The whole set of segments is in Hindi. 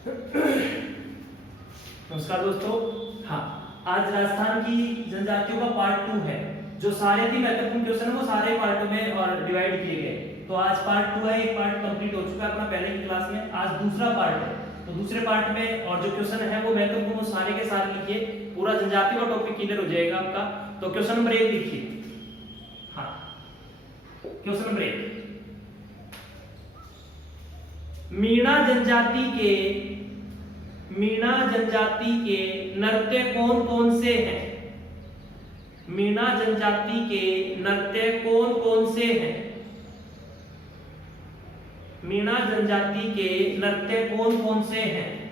नमस्कार दोस्तों। हाँ, आज राजस्थान की जनजातियों का पार्ट 2 है। जो सारे भी महत्वपूर्ण क्वेश्चन है वो सारे पार्टों में और डिवाइड किए गए। तो आज पार्ट 2 है, एक पार्ट कंप्लीट हो चुका है अपना पहले की क्लास में, आज दूसरा पार्ट है। तो दूसरे पार्ट में और जो क्वेश्चन है वो महत्वपूर्ण सारे के सारे लिखिए, पूरा जनजाति का टॉपिक क्लियर हो जाएगा आपका। तो क्वेश्चन नंबर 1 लिखिए। हाँ, क्वेश्चन नंबर 1, मीणा जनजाति के नृत्य कौन कौन से हैं? मीणा जनजाति के नृत्य कौन कौन से हैं? मीणा जनजाति के नृत्य कौन कौन से हैं?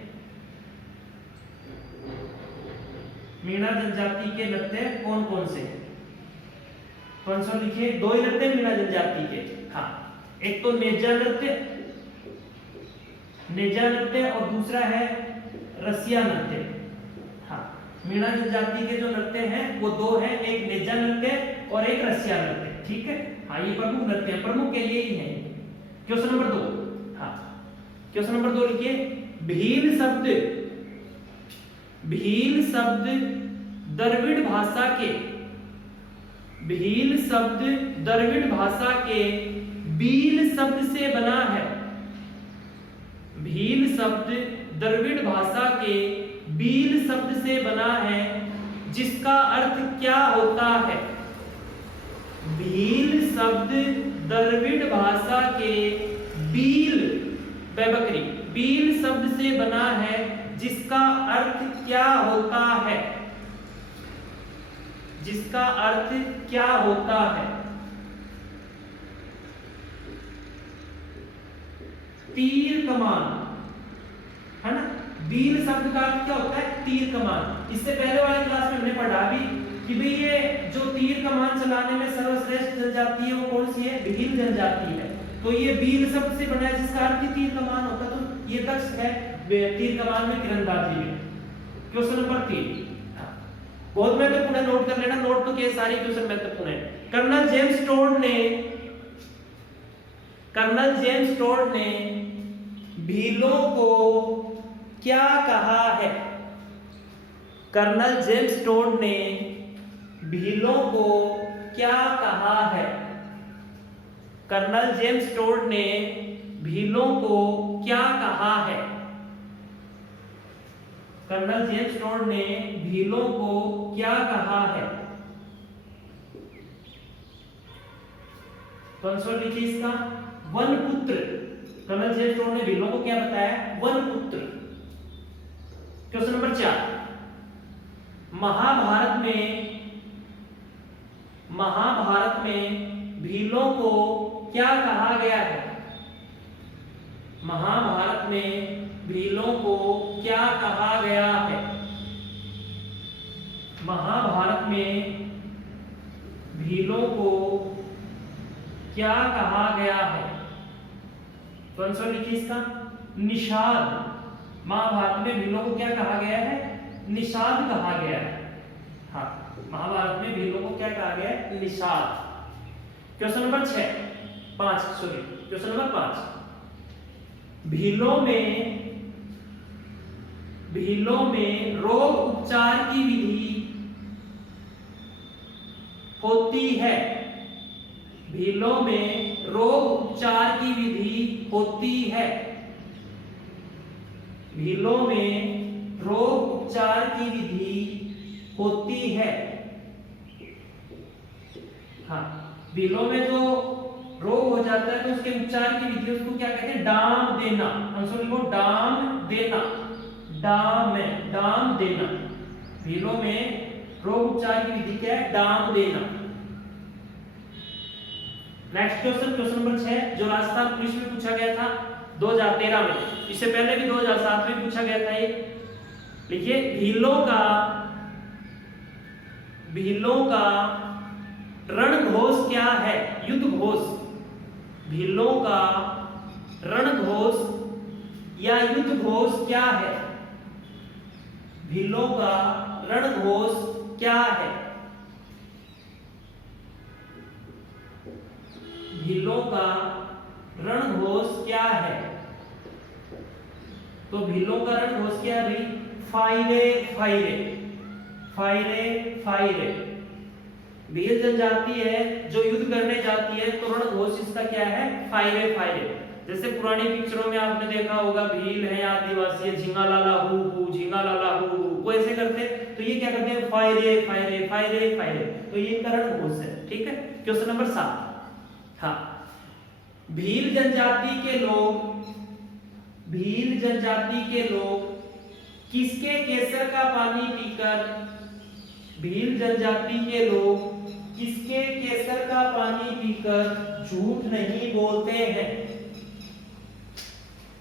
मीणा जनजाति के नृत्य कौन कौन से हैं? कौन सा लिखिए? दो ही नृत्य मीणा जनजाति के। हाँ, एक तो नेजा नृत्य और दूसरा है रसिया नृत्य। हाँ, मीणा जनजाति के जो नृत्य हैं वो दो हैं, एक नेजा नृत्य और एक रसिया नृत्य। ठीक है। हाँ, ये प्रमुख नृत्य हैं, प्रमुख के लिए ही है। Question number 2। हाँ, क्वेश्चन नंबर 2 लिखिए। भील शब्द द्रविड़ भाषा के बील शब्द से बना है। भील शब्द द्रविड़ भाषा के बील शब्द से बना है, जिसका अर्थ क्या होता है? भील शब्द द्रविड़ भाषा के बील शब्द से बना है, जिसका अर्थ क्या होता है? जिसका अर्थ क्या होता है? तीर कमान, है ना। बील शब्द का अर्थ क्या होता है? तीर कमान। इससे पहले वाली क्लास में हमने पढ़ा भी कि भाई ये जो तीर कमान चलाने में सर्वश्रेष्ठ जनजाति है वो कौन सी है? भील जनजाति है। तो ये बील शब्द से बना है, जिसका अर्थ ही तीर कमान होता है। तो ये दक्ष है तीर कमान में, तीरंदाजी में। क्वेश्चन नंबर 3 बहुत महत्वपूर्ण है, नोट कर लेना। नोट तो के सारे क्वेश्चन महत्वपूर्ण है। कर्नल जेम्स टोड ने भीलों को क्या कहा है? कर्नल जेम्स टोड ने भीलों को क्या कहा है? कर्नल जेम्स टोड ने भीलों को क्या कहा है? कर्नल जेम्स टोड ने भीलों को क्या कहा है? आंसर लिखिए इसका, वन पुत्र। कर्नल जेम्स टोड ने भीलों को क्या बताया? वन पुत्र। क्वेश्चन नंबर 4, महाभारत में भीलों को क्या कहा गया है? महाभारत में भीलों को क्या कहा गया है? महाभारत में भीलों को क्या कहा गया है? तो आंसर लिखिए इसका, निषाद। महाभारत में भीलों को क्या कहा गया है? निषाद कहा गया है। हाँ, महाभारत में भीलों को क्या कहा गया है? Nishad. Question number 5, question number 5, भीलों में रोग उपचार की विधि होती है। भीलों में रोग उपचार की विधि होती है। भीलों में रोग उपचार की विधि होती है। हाँ, भीलों में जो रोग हो जाता है तो उसके उपचार की विधि, उसको क्या कहते हैं? डाम देना। आंसर लिखो, डाम देना। डाम देना। भीलों में रोग उपचार की विधि क्या है? डाम देना। नेक्स्ट क्वेश्चन, क्वेश्चन नंबर 6, जो राजस्थान पुलिस में पूछा गया था 2013 में, इससे पहले भी 2007 में पूछा गया था। ये लिखिए, भीलों का रणघोष क्या है? युद्ध घोष। भीलों का रणघोष या युद्ध घोष क्या है? भीलों का रणघोष क्या है? भीलों का रणघोष क्या है? तो भीलों का रणघोष क्या है भाई? फाइरे फाइरे, फाइरे फाइरे। भील जनजाति है जो युद्ध करने जाती है तो रणघोष इसका क्या है? फाइरे फाइरे। जैसे पुरानी पिक्चरों में आपने देखा होगा भील है आदिवासी है, झिंगा लाला हु झिंगा लाला हु वो ऐसे करते, तो ये क्या करते हैं? फाइरे फाइरे फाइरे फाइरे। तो ये इनका रणघोष है। ठीक है, क्वेश्चन नंबर 7। हाँ, भील जनजाति के लोग, भील जनजाति के लोग किसके केसर का पानी पीकर, भील जनजाति के लोग किसके केसर का पानी पीकर झूठ नहीं बोलते हैं?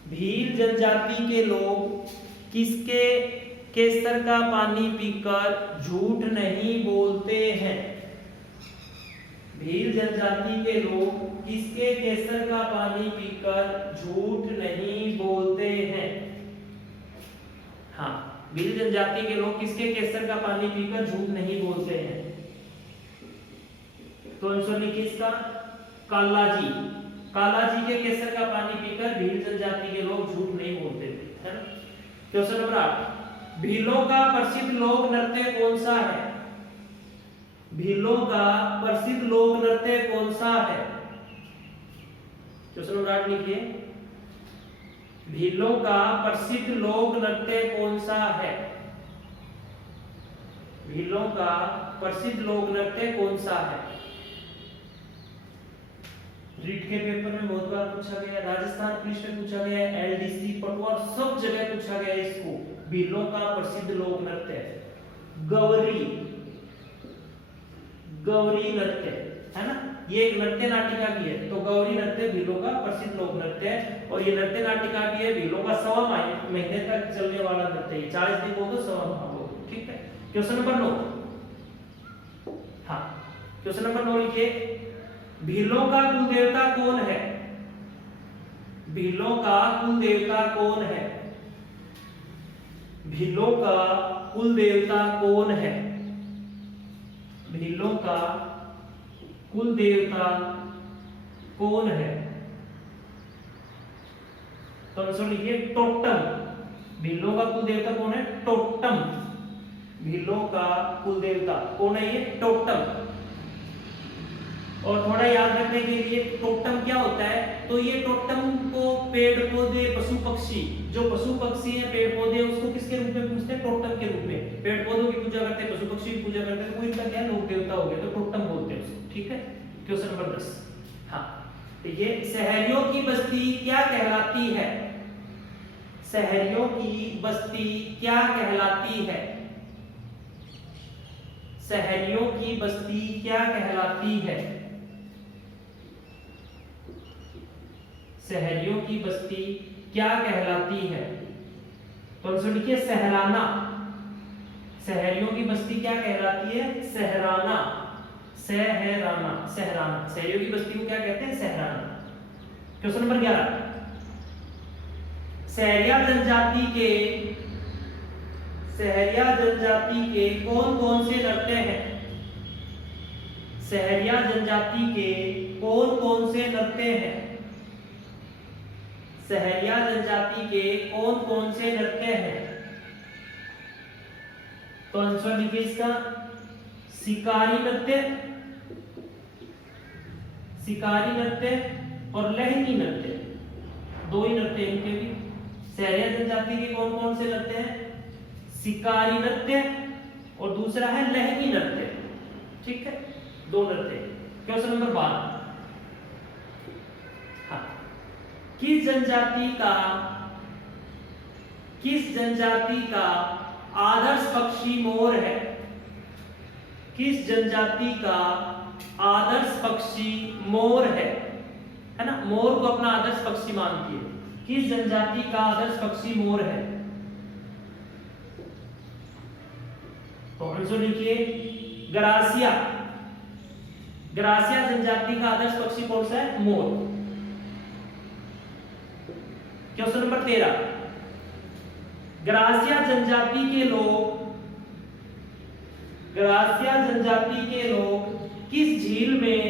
भील जनजाति के लोग किसके केसर का पानी पीकर झूठ नहीं बोलते हैं? भील जनजाति के लोग किसके केसर का पानी पीकर झूठ नहीं बोलते हैं? हाँ, भील जनजाति के लोग किसके केसर का पानी पीकर झूठ नहीं बोलते हैं? तो आंसर लिखिए इसका कालाजी। कालाजी के केसर का पानी पीकर भील जनजाति के लोग झूठ नहीं बोलते थे, है ना। क्वेश्चन नंबर 8, भीलों का प्रसिद्ध लोक नृत्य कौन सा है? भीलों का प्रसिद्ध लोक नृत्य कौन सा है? क्वेश्चन नंबर 8 लिखिए, भीलों का प्रसिद्ध लोक नृत्य कौन सा है? भीलों का प्रसिद्ध लोक नृत्य कौन सा है? रीट के पेपर में बहुत बार पूछा गया, राजस्थान पुलिस में पूछा गया, एलडीसी पटवार सब जगह पूछा गया इसको। भीलों का प्रसिद्ध लोक नृत्य गौरी, गौरी नृत्य है ना, ये एक नृत्य नाटिका भी है। तो गौरी नृत्य भीलों का प्रसिद्ध लोक नृत्य है और ये नृत्य नाटिका भी है। भीलों का 1.5 महीने तक चलने वाला नृत्य है, 40 दिन बोल दो 1.5 माह बोल दो। ठीक है, क्वेश्चन नंबर 9। हाँ, क्वेश्चन नंबर 9 लिखिए, भीलों का कुल देवता कौन है? भीलों का कुल देवता कौन है? भीलों का कुल देवता कौन है? भीलों का कुल देवता कौन है? तो आंसर लिखिए टोटम। भीलों का कुल देवता कौन है? टोटम। भीलों का कुल देवता कौन है? ये टोटम। और थोड़ा याद रखने के लिए टोटम क्या होता है, तो ये टोटम को पेड़ पौधे पशु पक्षी, जो पशु पक्षी है पेड़ पौधे, उसको किसके रूप में पूछते हैं? टोटम के रूप में। पेड़ पौधों की पूजा करते हैं, पशु पक्षी की पूजा करते हैं, तो वो इनका क्या लोक देवता हो गया, तो टोटम बोलते हैं उसको। ठीक है, क्वेश्चन नंबर 10। हाँ, तो ये शहरियों की बस्ती क्या कहलाती है? शहरियों की बस्ती क्या कहलाती है? शहरियों की बस्ती क्या कहलाती है? शहरियों की बस्ती क्या कहलाती है? तो आंसर लिखिए सहराना। शहरियों की बस्ती क्या कहलाती है? सहराना। सहराना, सहराना। शहरियों की बस्ती को क्या कहते हैं? सहराना। क्वेश्चन नंबर 11, सहरिया जनजाति के, सहरिया जनजाति के कौन कौन से नृत्य हैं? सहरिया जनजाति के कौन कौन से नृत्य हैं? सहरिया जनजाति के कौन कौन से नृत्य हैं? तो आंसर लिखिए इसका शिकारी नृत्य, शिकारी नृत्य और लहंगी नृत्य, दो ही नृत्य इनके भी। सहरिया जनजाति के कौन कौन से नृत्य हैं? शिकारी नृत्य और दूसरा है लहंगी नृत्य। ठीक है, दो नृत्य। क्वेश्चन नंबर 12, किस जनजाति का, किस जनजाति का आदर्श पक्षी मोर है? किस जनजाति का आदर्श पक्षी मोर है ना, मोर को अपना आदर्श पक्षी मानती है। किस जनजाति का आदर्श पक्षी मोर है? तो आंसर लिखिए ग्रासिया। ग्रासिया जनजाति का आदर्श पक्षी कौन सा है? मोर। क्वेश्चन नंबर 13, ग्रासिया जनजाति के लोग, ग्रासिया जनजाति के लोग किस झील में,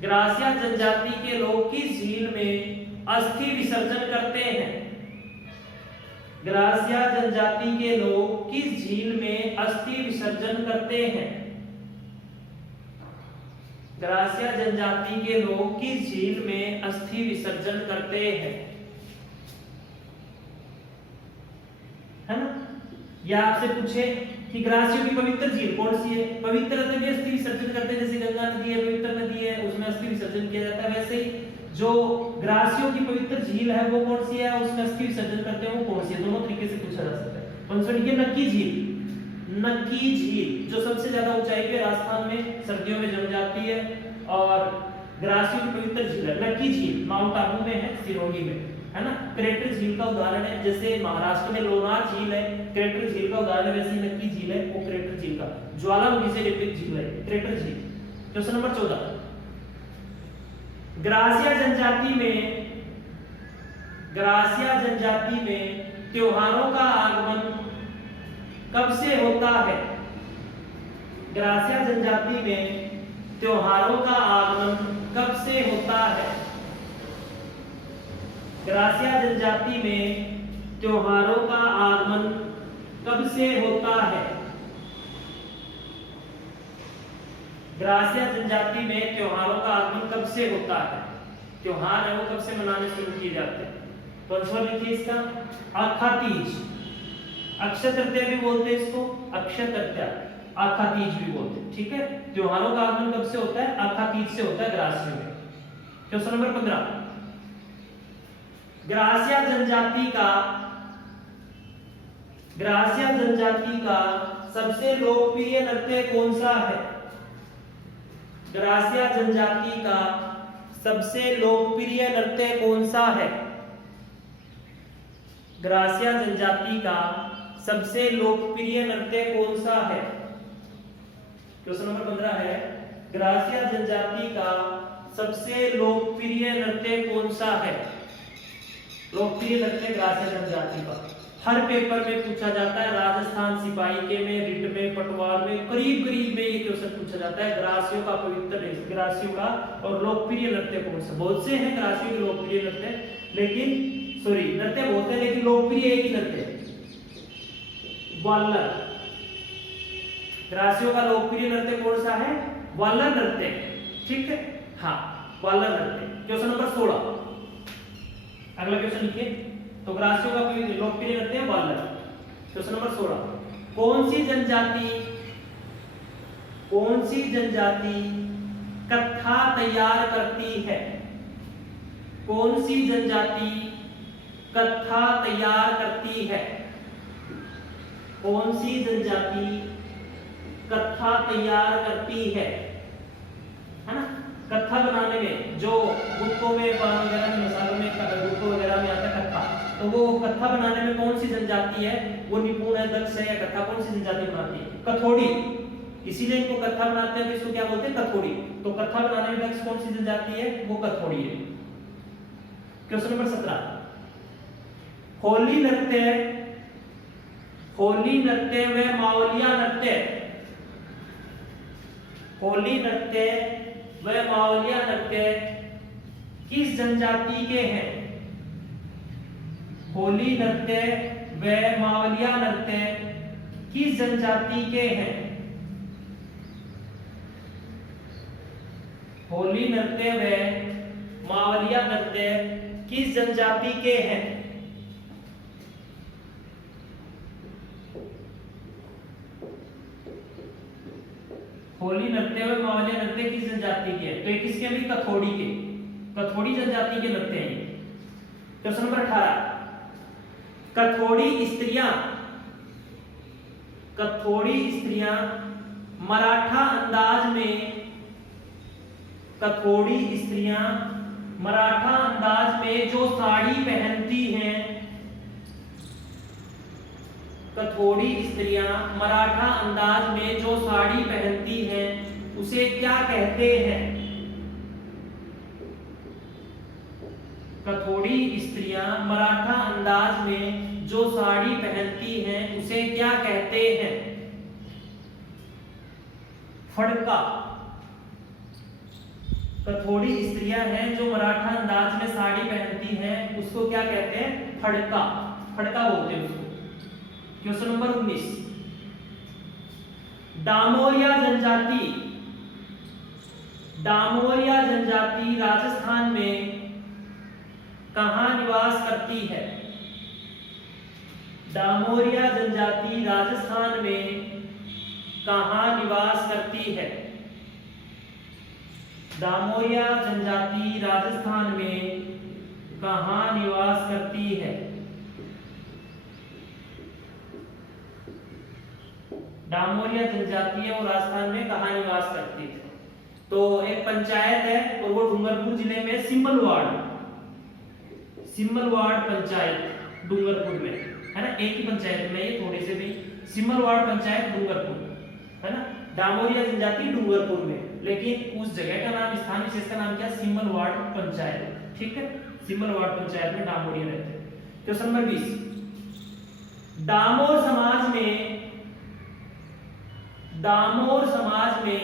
ग्रासिया जनजाति के लोग किस झील में अस्थि विसर्जन करते हैं? ग्रासिया जनजाति के लोग किस झील में अस्थि विसर्जन करते हैं? ग्रासिया जनजाति के लोग किस झील में अस्थि विसर्जन करते हैं? है ना? या आपसे पूछे कि ग्रासियों की पवित्र झील कौन सी है? पवित्र नदी अस्थि विसर्जन करते हैं, जैसे गंगा नदी है पवित्र नदी है, उसमें अस्थि विसर्जन किया जाता है। वैसे ही जो ग्रासियों की पवित्र झील है वो कौन सी है, उसमें अस्थि विसर्जन करते हैं, वो कौन सी है? दोनों तरीके से पूछा जा सकता है। कौन सा? लिखिए नक्की झील। नक्की झील जो सबसे ज्यादा ऊंचाई पे राजस्थान में सर्दियों में जम जाती है, और ग्रासियों की पवित्र झील है नक्की झील, माउंट आबू में है, सिरोही में, है ना? क्रेटर झील का उदाहरण है, जैसे महाराष्ट्र में लोनार झील है, क्रेटर झील का उदाहरण है, वैसे ही नक्की झील है वो क्रेटर झील का, ज्वालामुखी से निर्मित झील है क्रेटर झील। क्वेश्चन नंबर 14, ग्रासिया जनजाति में त्योहारों का आगमन कब से होता है? ग्रासिया जनजाति में त्योहारों का आगमन कब से होता है? ग्रासिया जनजाति में त्योहारों का आगमन कब से होता है? ग्रासिया जनजाति में त्योहारों का आगमन कब से होता है? त्योहार है वो कब से मनाने शुरू किए जाते हैं? तो आंसर लिखिए इसका आखा तीज, अक्षय तृतीया भी बोलते हैं इसको, अक्षय तृतीया, आखा तीज भी बोलते हैं। ठीक है, त्योहारों का आगमन कब से होता है? आखा तीज से होता है ग्रासियों में। क्वेश्चन नंबर 15, ग्रासिया जनजाति का सबसे लोकप्रिय नृत्य कौन सा है? ग्रासिया जनजाति का सबसे लोकप्रिय नृत्य कौन सा है? ग्रासिया जनजाति का सबसे लोकप्रिय नृत्य कौन सा है? क्वेश्चन नंबर 15 है, ग्रासिया जनजाति का सबसे लोकप्रिय नृत्य कौन सा है? लोकप्रिय नृत्य ग्रासिया जनजाति का हर पेपर में पूछा जाता है, राजस्थान सिपाही के में, रिट में, पटवार में, करीब में ये क्वेश्चन पूछा जाता है। ग्रासियों का पवित्र, ग्रासियों का और लोकप्रिय नृत्य कौन सा? बहुत से हैं ग्रासियों के लोकप्रिय नृत्य, लेकिन नृत्य बहुत है लेकिन लोकप्रिय एक ही नृत्य है, वाल्लर। ग्रासियों का लोकप्रिय नृत्य कौन सा है? वाल्लर नृत्य। ठीक है, हाँ वाल्लर नृत्य। क्वेश्चन नंबर 16, अगला क्वेश्चन लिखिए। तो ग्रासियों का लोकप्रिय नृत्य है वाल्लर। क्वेश्चन नंबर 16, कौन सी जनजाति कत्था तैयार करती है? कौन सी जनजाति कत्था तैयार करती है? कौन सी जनजाति कत्था तैयार करती है ना? कत्था बनाने में जो गुटकों में, पान वगैरह में, मसालों में, गुटकों वगैरह में आता है कत्था, तो वो कत्था बनाने में कौन सी जनजाति है वो निपुण है, दक्ष है? या कत्था कौन सी जनजाति बनाती है? कथोड़ी। इसीलिए इनको कत्था बनाते हैं, इसको क्या बोलते हैं? कथोड़ी। तो कत्था बनाने में दक्ष कौन सी जनजाति है? वो कथोड़ी है। क्वेश्चन नंबर 17, होली नृत्य व मावलिया नृत्य, होली नृत्य व मावलिया नृत्य किस जनजाति के हैं? होली नृत्य व मावलिया नृत्य किस जनजाति के हैं? होली नृत्य व मावलिया नृत्य किस जनजाति के हैं? होली नृत्य व मावलिया नृत्य किस जनजाति के हैं? तो ये किसके भी? कथोड़ी के, कथोड़ी जनजाति के नृत्य हैं। क्वेश्चन नंबर 18, कथोड़ी स्त्रियां मराठा अंदाज में, कथोड़ी स्त्रियां मराठा अंदाज में जो साड़ी पहनती हैं, कथोड़ी स्त्रियां मराठा अंदाज में जो साड़ी पहनती हैं उसे क्या कहते हैं? कथोड़ी स्त्रियां मराठा अंदाज में जो साड़ी पहनती हैं उसे क्या कहते हैं? फड़का। कथोड़ी स्त्रियां हैं जो मराठा अंदाज में साड़ी पहनती हैं, उसको क्या कहते हैं? फड़का। फड़का बोलते हैं उसको। क्वेश्चन नंबर 19, डामोरिया जनजाति, डामोरिया जनजाति राजस्थान में कहां निवास करती है? डामोरिया जनजाति राजस्थान में कहां निवास करती है? डामोरिया जनजाति राजस्थान में कहां निवास करती है? डामोरिया जनजाति है वो राजस्थान में कहां निवास करती है? तो एक पंचायत है और वो डूंगरपुर जिले में सिम्बलवाड़, सिम्बलवाड़ पंचायत डूंगरपुर में है ना। एक ही पंचायत में ये थोड़े से भी, सिम्बलवाड़ पंचायत डूंगरपुर है ना। डामोरिया जनजाति डूंगरपुर में, लेकिन उस जगह का नाम, स्थान विशेष का नाम क्या? सिम्बलवाड़ पंचायत, ठीक है। सिम्बलवाड़ पंचायत में डामोरिया रहते हैं। क्वेश्चन नंबर 20, डामोर समाज में, डामोर समाज में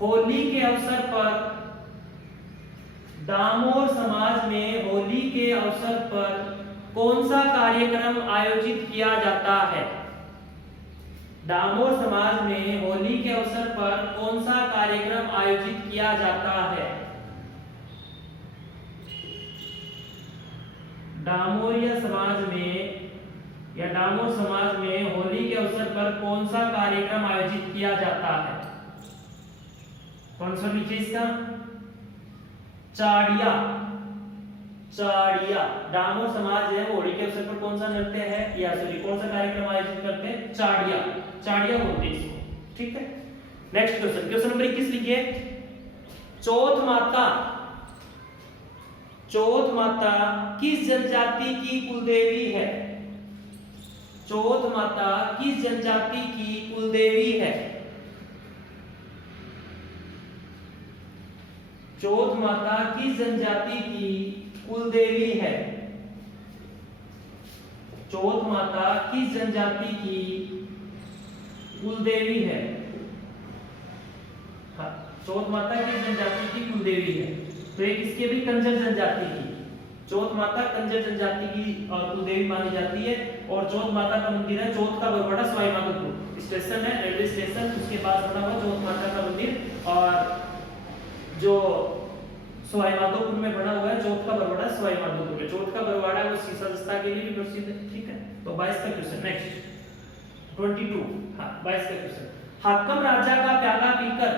होली के अवसर पर, डामोर समाज में होली के अवसर पर कौन सा कार्यक्रम आयोजित किया जाता है? डामोर समाज में होली के अवसर पर कौन सा कार्यक्रम आयोजित किया जाता है? डामोरिया समाज में या डामोर समाज में होली के अवसर पर कौन सा कार्यक्रम आयोजित किया जाता है? कौन सा नीचे इसका? चाड़िया, चाड़िया। डामोर समाज है होली के अवसर पर कौन सा नृत्य है या सॉरी कौन सा कार्यक्रम आयोजित करते हैं? चाड़िया, चाड़िया बोलते हैं इसको, ठीक है। नेक्स्ट क्वेश्चन, क्वेश्चन नंबर 21 लिखिए, चौथ माता, चौथ माता किस जनजाति की कुलदेवी है? चौथ माता किस जनजाति की कुलदेवी है? चौथ माता किस जनजाति की कुलदेवी है? चौथ माता किस जनजाति की कुलदेवी है? हाँ, चौथ माता किस जनजाति की कुलदेवी है? तो एक इसके भी कंजर जनजाति की, चौथ माता कंजर जनजाति की कुलदेवी मानी जाती है। और चौथ माता का मंदिर है चौथ का बरवाड़ा सवाई माधोपुर स्टेशन है, रेलवे स्टेशन, उसके पास बना हुआ चौथ माता का मंदिर। और जो सवाई माधोपुर में बना हुआ है चौथ का बरवाड़ा सवाई माधोपुर में। चौथ का बरवाड़ा वो सीसा दस्ता के लिए भी प्रसिद्ध है, ठीक है। तो 22 का क्वेश्चन, नेक्स्ट 22, हाँ 22 का क्वेश्चन, हाकम राजा का प्याला पीकर,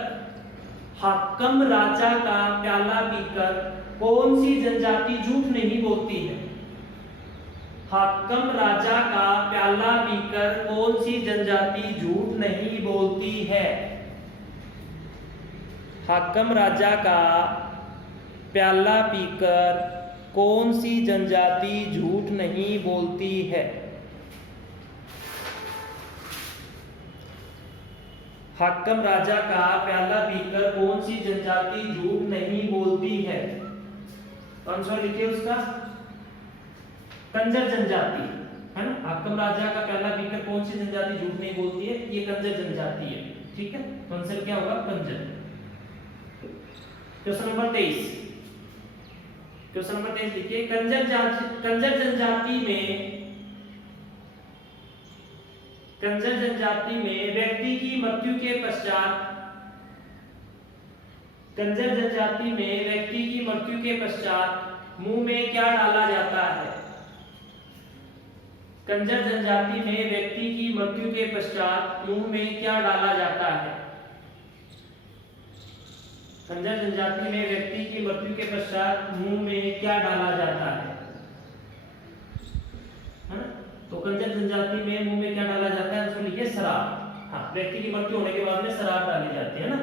हाकम राजा का प्याला पीकर कौन सी जनजाति झूठ नहीं बोलती है? हाकम राजा का प्याला पीकर कौन सी जनजाति झूठ नहीं बोलती है? हाकम राजा का प्याला पीकर कौन सी जनजाति झूठ नहीं बोलती है? हाकम राजा का प्याला पीकर कौन सी जनजाति झूठ नहीं बोलती है? आंसर लिखिए उसका, कंजर जनजाति है ना। हाकम राजा का प्याला पीकर कौन सी जनजाति झूठ नहीं बोलती है? ये कंजर जनजाति है, ठीक है। तो आंसर क्या होगा? Kanjar. Question number 23, question number 23 लिखिए, कंजर जनजाति में, कंजर जनजाति में व्यक्ति की मृत्यु के पश्चात, कंजर जनजाति में व्यक्ति की मृत्यु के पश्चात मुंह में क्या डाला जाता है? कंजर जनजाति में व्यक्ति की मृत्यु के पश्चात मुंह में क्या डाला जाता है? कंजर जनजाति में व्यक्ति की मृत्यु के पश्चात मुंह में क्या डाला जाता है? तो कंजर जनजाति में मुंह में क्या डाला जाता है? उसको लिखिए शराब। हाँ, व्यक्ति की मृत्यु होने के बाद में शराब डाली जाती है ना।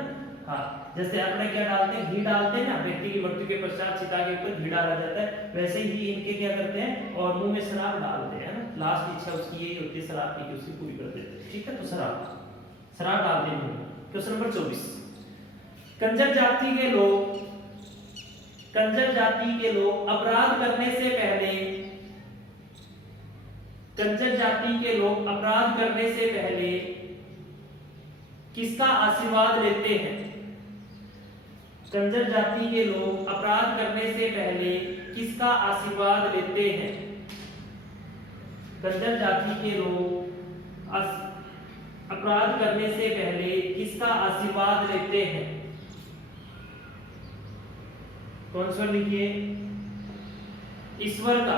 हाँ, जैसे अपने क्या डालते हैं? घी डालते हैं ना, व्यक्ति की मृत्यु के पश्चात चिता के ऊपर घी डाला जाता है, वैसे ही इनके क्या करते हैं और मुंह में शराब डालते हैं ना। लास्ट इच्छा उसकी यही होती है शराब पी के उसकी पूरी कर देते हैं, ठीक है। तो शराब डालते हैं। क्वेश्चन नंबर 24, कंजर जाति के लोग, कंजर जाति के लोग अपराध करने से पहले, कंजर जाति के लोग अपराध करने से पहले किसका आशीर्वाद लेते हैं? कंजर जाति के लोग अपराध करने से पहले किसका आशीर्वाद लेते हैं? कंजर जाति के लोग अपराध करने से पहले किसका आशीर्वाद लेते हैं? कौन सा लिखिए? ईश्वर का,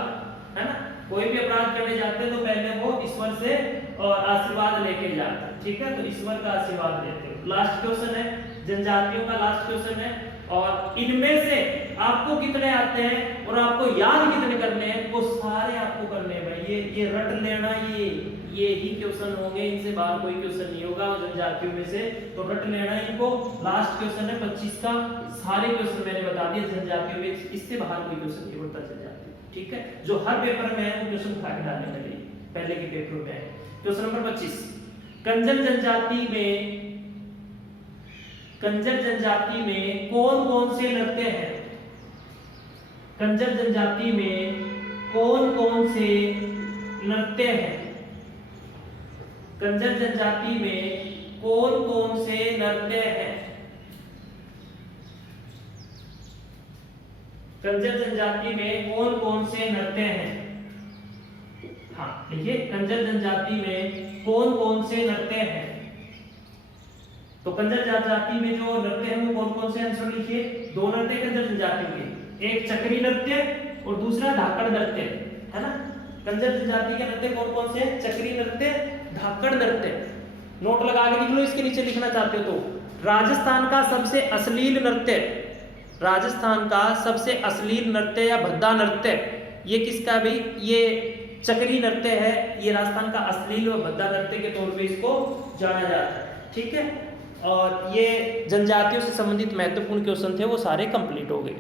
है ना। कोई भी अपराध करने जाते हैं तो पहले वो ईश्वर से और आशीर्वाद लेके जाते हैं, ठीक है। तो ईश्वर का आशीर्वाद लेते हो। लास्ट क्वेश्चन है, जनजातियों का लास्ट क्वेश्चन है, और इनमें से आपको कितने आते हैं और आपको याद कितने करने हैं, वो सारे आपको करने हैं भाई। ये रट लेना, ये ही क्वेश्चन होंगे, इनसे बाहर कोई क्वेश्चन नहीं होगा जनजातियों में से, तो रट लेना इनको। लास्ट क्वेश्चन है 25 का, सारे क्वेश्चन मैंने बता दिए जनजातियों में, इससे बाहर कोई क्वेश्चन नहीं होता जनजाति, ठीक है। जो हर पेपर में है वो क्वेश्चन उठा के डालने के लिए पहले के पेपर में है। क्वेश्चन नंबर 25, कंजर जनजाति में कौन कौन से नृत्य हैं? कंजर जनजाति में कौन कौन से नृत्य हैं? कंजर जनजाति में कौन कौन से नृत्य हैं? कंजर जनजाति में कौन कौन से नृत्य हैं? हाँ देखिए, कंजर जनजाति में कौन कौन से नृत्य हैं? तो कंजर जनजाति में जो नृत्य हैं वो कौन कौन से? आंसर लिखिए। दो नृत्य कंजर जनजाति के, एक चक्री नृत्य और दूसरा धाकड़ नृत्य, है ना। कंजर जनजाति के नृत्य कौन कौन से? चक्री नृत्य, धाकड़ नृत्य। नोट लगा के लिख लो, इसके नीचे लिखना चाहते हो तो। राजस्थान का सबसे अश्लील नृत्य, राजस्थान का सबसे अश्लील नृत्य या भद्दा नृत्य, ये किसका भाई? ये चक्री नृत्य है। ये राजस्थान का अश्लील व भद्दा नृत्य के तौर पे इसको जाना जाता है, ठीक है। और ये जनजातियों से संबंधित महत्वपूर्ण क्वेश्चन थे, वो सारे कंप्लीट हो गए।